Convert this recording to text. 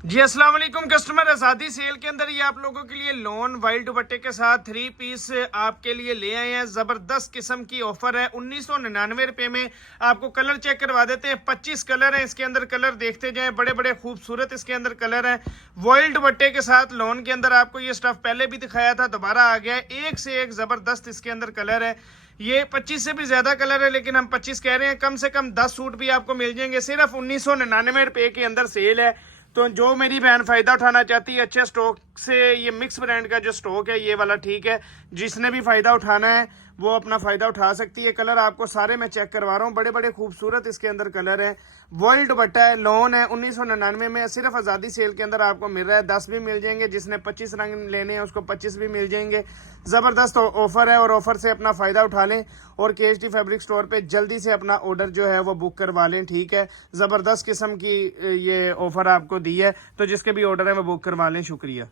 जी अस्सलाम वालेकुम कस्टमर। आज़ादी सेल के अंदर ये आप लोगों के लिए लॉन वाइट दुपट्टे के साथ 3 पीस आपके लिए ले आए हैं। जबरदस्त किस्म की ऑफर है। 1999 रुपए में आपको कलर चेक करवा देते हैं। 25 कलर हैं इसके अंदर, कलर देखते जाएं, बड़े बड़े खूबसूरत इसके अंदर कलर हैं। वाइट दुपट्टे के साथ लॉन के अंदर आपको ये स्टफ पहले भी दिखाया था, दोबारा आ गया है। एक से एक जबरदस्त इसके अंदर कलर है। ये 25 से भी ज्यादा कलर है, लेकिन हम 25 कह रहे हैं। कम से कम 10 सूट भी आपको मिल जाएंगे। सिर्फ 1999 रुपए के अंदर सेल है। तो जो मेरी बहन फायदा उठाना चाहती है अच्छे स्टॉक से, ये मिक्स ब्रांड का जो स्टॉक है ये वाला ठीक है। जिसने भी फायदा उठाना है वो अपना फायदा उठा सकती है। कलर आपको सारे मैं चेक करवा रहा हूँ, बड़े बड़े खूबसूरत इसके अंदर कलर है। वर्ल्ड दुपट्टा है, लॉन है। 1999 में सिर्फ आज़ादी सेल के अंदर आपको मिल रहा है। 10 भी मिल जाएंगे, जिसने 25 रंग लेने हैं उसको 25 भी मिल जाएंगे। जबरदस्त ऑफर है और ऑफर से अपना फायदा उठा लें और KHT फैब्रिक स्टोर पे जल्दी से अपना ऑर्डर जो है वो बुक करवा लें, ठीक है। जबरदस्त किस्म की ये ऑफर आपको दी है, तो जिसके भी ऑर्डर है वो बुक करवा लें। शुक्रिया।